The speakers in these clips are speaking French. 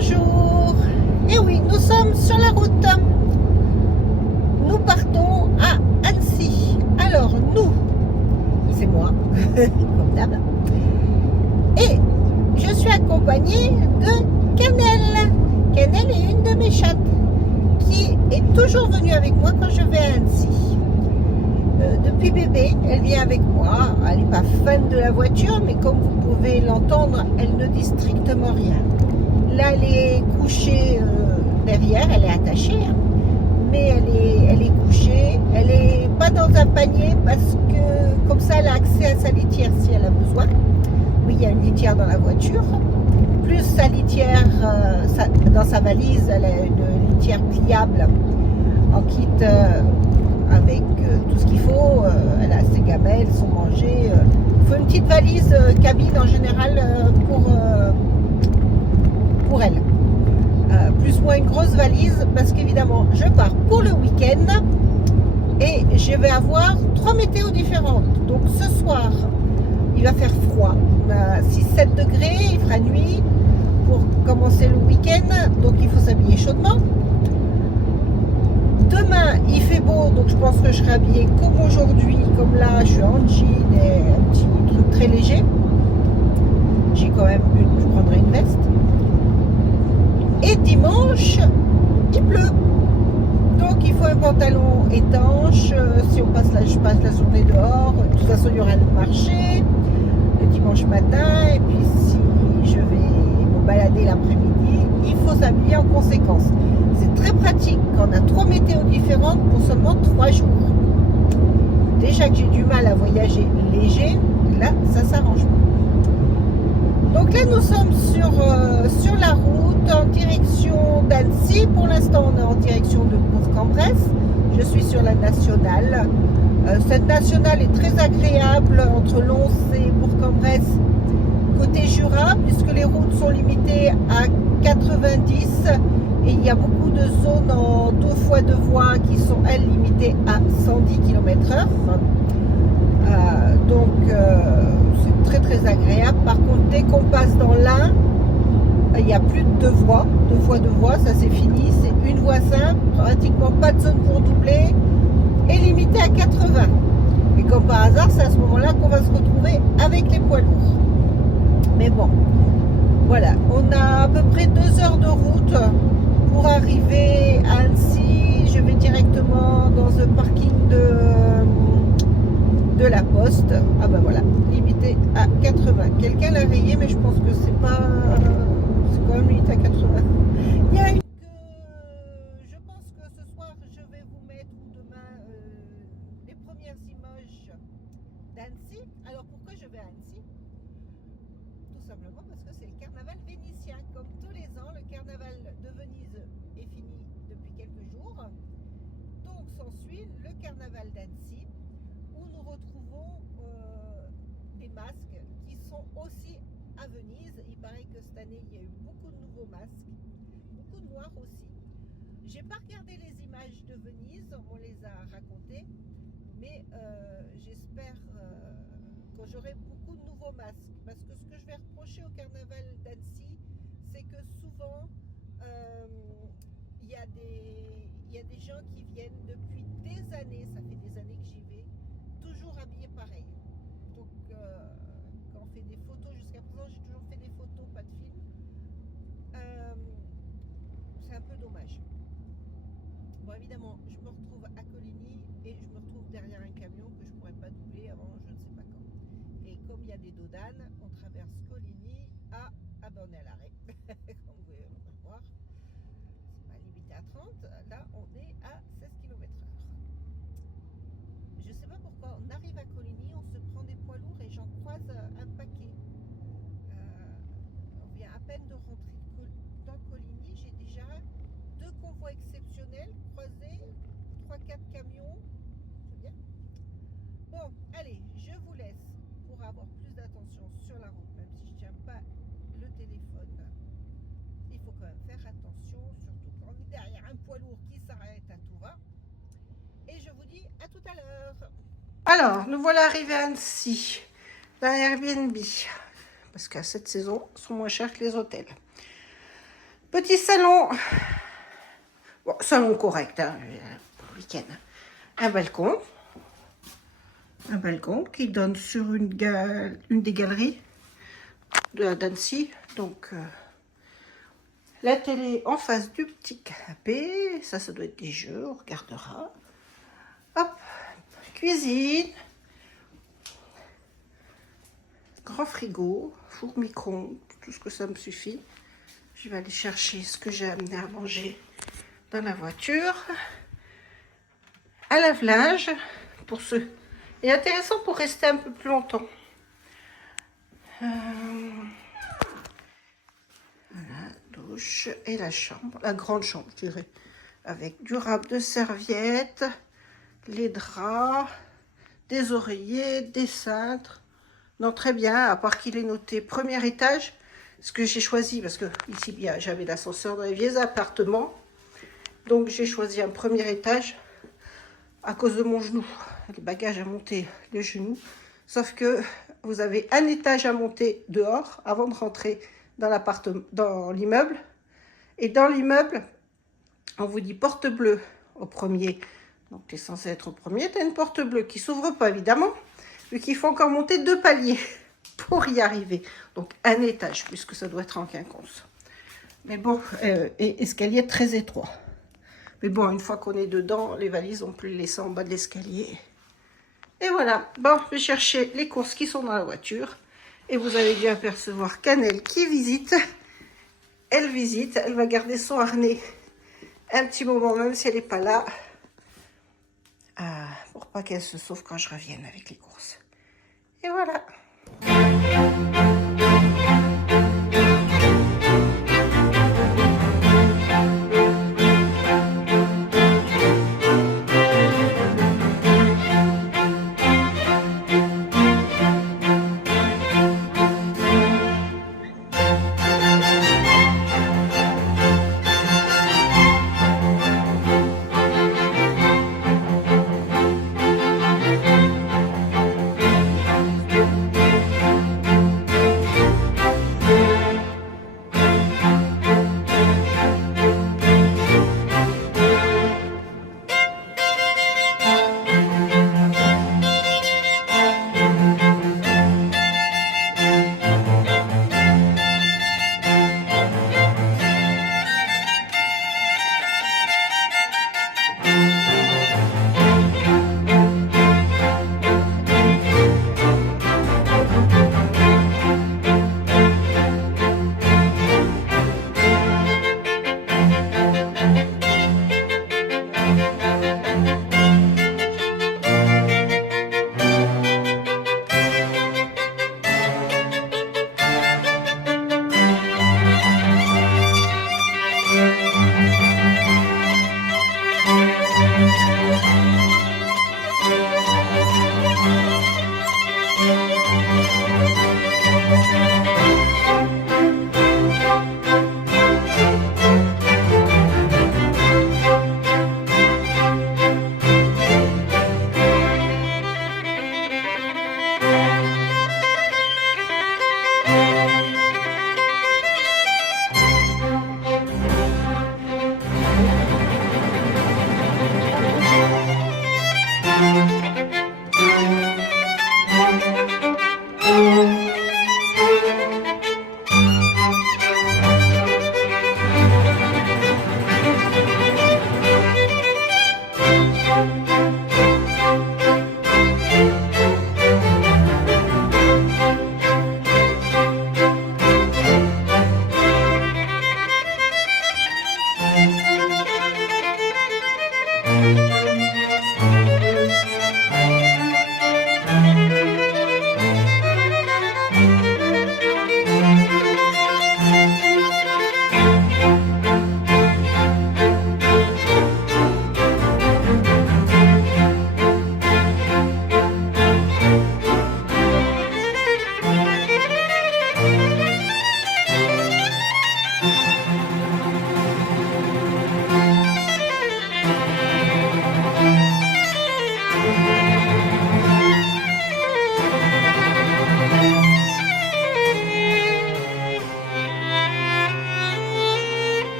Bonjour. Et oui, nous sommes sur la route. Nous partons à Annecy. Alors, nous, c'est moi, comme d'hab. Et je suis accompagnée de Cannelle. Cannelle est une de mes chattes qui est toujours venue avec moi quand je vais à Annecy. Depuis bébé, elle vient avec moi. Elle n'est pas fan de la voiture, mais comme vous pouvez l'entendre, elle ne dit strictement rien. Là, elle est couchée derrière, elle est attachée, hein, mais elle est couchée. Elle n'est pas dans un panier parce que comme ça, elle a accès à sa litière si elle a besoin. Oui, il y a une litière dans la voiture. Plus sa litière, dans sa valise, elle a une litière pliable en kit avec tout ce qu'il faut. Elle a ses gamelles, son manger. Il faut une petite valise cabine en général pour elle. Plus ou moins une grosse valise parce qu'évidemment je pars pour le week-end et je vais avoir 3 météos différentes. Donc ce soir il va faire froid, on a 6-7 degrés, il fera nuit pour commencer le week-end, donc il faut s'habiller chaudement. Demain il fait beau, donc je pense que je serai habillée comme aujourd'hui, comme là je suis en jean et un petit truc très léger. J'ai quand même je prendrai une veste. Et dimanche, il pleut. Donc il faut un pantalon étanche. Si je passe la journée dehors, de toute façon il y aura le marché le dimanche matin. Et puis si je vais me balader l'après-midi, il faut s'habiller en conséquence. C'est très pratique quand on a 3 météos différentes pour seulement 3 jours. Déjà que j'ai du mal à voyager léger, là ça s'arrange pas. Donc là nous sommes sur la route en direction d'Annecy. Pour l'instant on est en direction de Bourg-en-Bresse. Je suis sur la nationale. Cette nationale est très agréable entre Lons et Bourg-en-Bresse côté Jura, puisque les routes sont limitées à 90 et il y a beaucoup de zones en 2 fois 2 voies qui sont elles limitées à 110 km/h. Donc c'est très très agréable. Par contre dès qu'on passe dans l'Ain, il n'y a plus de 2 voies, 2 fois 2 voies, ça c'est fini, c'est une voie simple, pratiquement pas de zone pour doubler et limité à 80. Et comme par hasard, c'est à ce moment-là qu'on va se retrouver avec les poids lourds. Mais bon, voilà, on a à peu près 2 heures de route pour arriver à Annecy. Je vais directement dans le parking de la Poste. Ah ben voilà, limité à 80. Quelqu'un l'a rayé, mais je pense que c'est pas... c'est quand même limité à 80. Il y a une... je pense que ce soir, je vais vous mettre, ou demain, les premières images d'Annecy. Alors pourquoi je vais à Annecy? Tout simplement parce que c'est le carnaval vénitien. Comme tous les ans, le carnaval de Venise est fini depuis quelques jours. Donc s'ensuit le carnaval d'Annecy, où nous retrouvons des masques qui sont aussi à Venise. Il paraît que cette année il y a eu beaucoup de nouveaux masques, beaucoup de noirs aussi. J'ai pas regardé les images de Venise, on les a racontées, mais j'espère que j'aurai beaucoup de nouveaux masques, parce que ce que je vais reprocher au carnaval d'Annecy, c'est que souvent il y a des gens qui viennent depuis des années, ça fait des années que j'y vais, toujours habillés pareil. Donc quand on fait des photos, jusqu'à présent j'ai toujours fait des photos, pas de film. C'est un peu dommage. Bon, évidemment, je me retrouve à Coligny et je me retrouve derrière un camion que je ne pourrais pas doubler avant je ne sais pas quand. Et comme il y a des dodanes, on traverse Coligny à... Ah ben on est à l'arrêt, comme vous pouvez voir. C'est pas limité à 30, là on est à 16 km/h. Je sais pas pourquoi, on arrive à Coligny, on se prend des poids lourds et j'en croise un paquet. On vient à peine de rentrer dans Coligny, j'ai déjà 2 convois exceptionnels croisés, 3-4 camions, c'est bien. Bon, allez, je vous laisse pour avoir plus d'attention sur la route, même si je ne tiens pas le téléphone. Il faut quand même faire attention, surtout quand on est derrière un poids lourd qui s'arrête à tout va. Et je vous dis à tout à l'heure. Alors, nous voilà arrivés à Annecy, dans Airbnb, parce qu'à cette saison, ils sont moins chers que les hôtels. Petit salon. Bon, salon correct, hein, pour le week-end. Un balcon. Un balcon qui donne sur une des galeries de d'Annecy. Donc, la télé en face du petit canapé. Ça doit être des jeux, on regardera. Hop, cuisine. Grand frigo, four micro-ondes, tout ce que ça me suffit. Je vais aller chercher ce que j'ai amené à manger dans la voiture. Un lave-linge pour ceux. Et intéressant pour rester un peu plus longtemps. Voilà, douche et la chambre, la grande chambre, je dirais, avec du râpe de serviettes, les draps, des oreillers, des cintres. Non, très bien, à part qu'il est noté premier étage, ce que j'ai choisi, parce que ici, j'avais l'ascenseur dans les vieux appartements. Donc, j'ai choisi un premier étage à cause de mon genou. Les bagages à monter le genou. Sauf que vous avez un étage à monter dehors avant de rentrer dans l'immeuble. Et dans l'immeuble, on vous dit porte bleue au premier. Donc, tu es censé être au premier. Tu as une porte bleue qui ne s'ouvre pas, évidemment, vu qu'il faut encore monter 2 paliers pour y arriver. Donc, un étage, puisque ça doit être en quinconce. Mais bon, et escalier très étroit. Mais bon, une fois qu'on est dedans, les valises, on peut les laisser en bas de l'escalier. Et voilà. Bon, je vais chercher les courses qui sont dans la voiture. Et vous avez dû apercevoir Canel qui visite. Elle visite, elle va garder son harnais un petit moment, même si elle n'est pas là. Pour pas qu'elle se sauve quand je revienne avec les courses. Et voilà.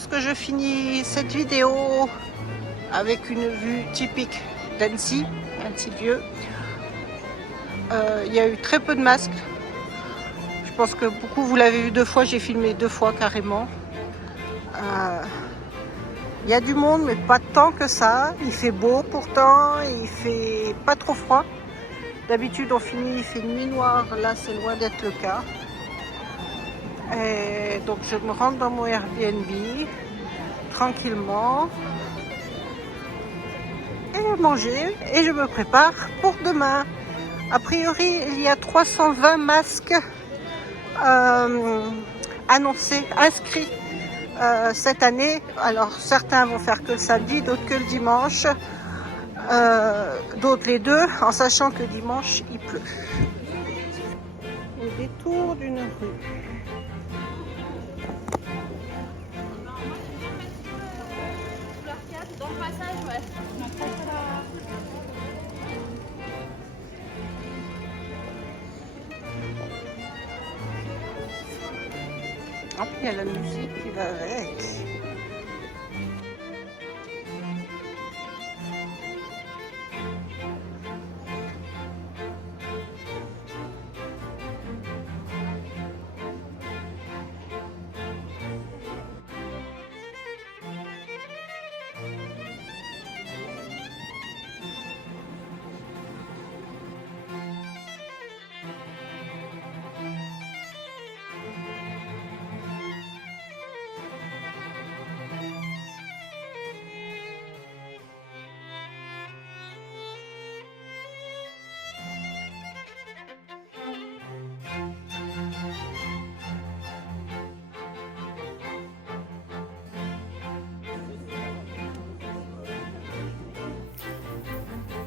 pense que je finis cette vidéo avec une vue typique d'Annecy, Annecy vieux. Il y a eu très peu de masques. Je pense que beaucoup vous l'avez vu 2 fois, j'ai filmé 2 fois carrément. Il y a du monde, mais pas tant que ça. Il fait beau pourtant, il fait pas trop froid. D'habitude, on finit, il fait nuit noire. Là, c'est loin d'être le cas. Et donc, je me rentre dans mon Airbnb tranquillement et manger. Et je me prépare pour demain. A priori, il y a 320 masques annoncés, inscrits cette année. Alors, certains vont faire que le samedi, d'autres que le dimanche. D'autres les deux, en sachant que dimanche il pleut. Au détour d'une rue. Ah, il y a la musique qui va avec.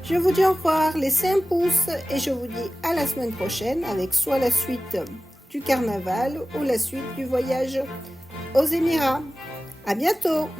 Je vous dis au revoir les 5 pouces et je vous dis à la semaine prochaine avec soit la suite du carnaval ou la suite du voyage aux Émirats. À bientôt!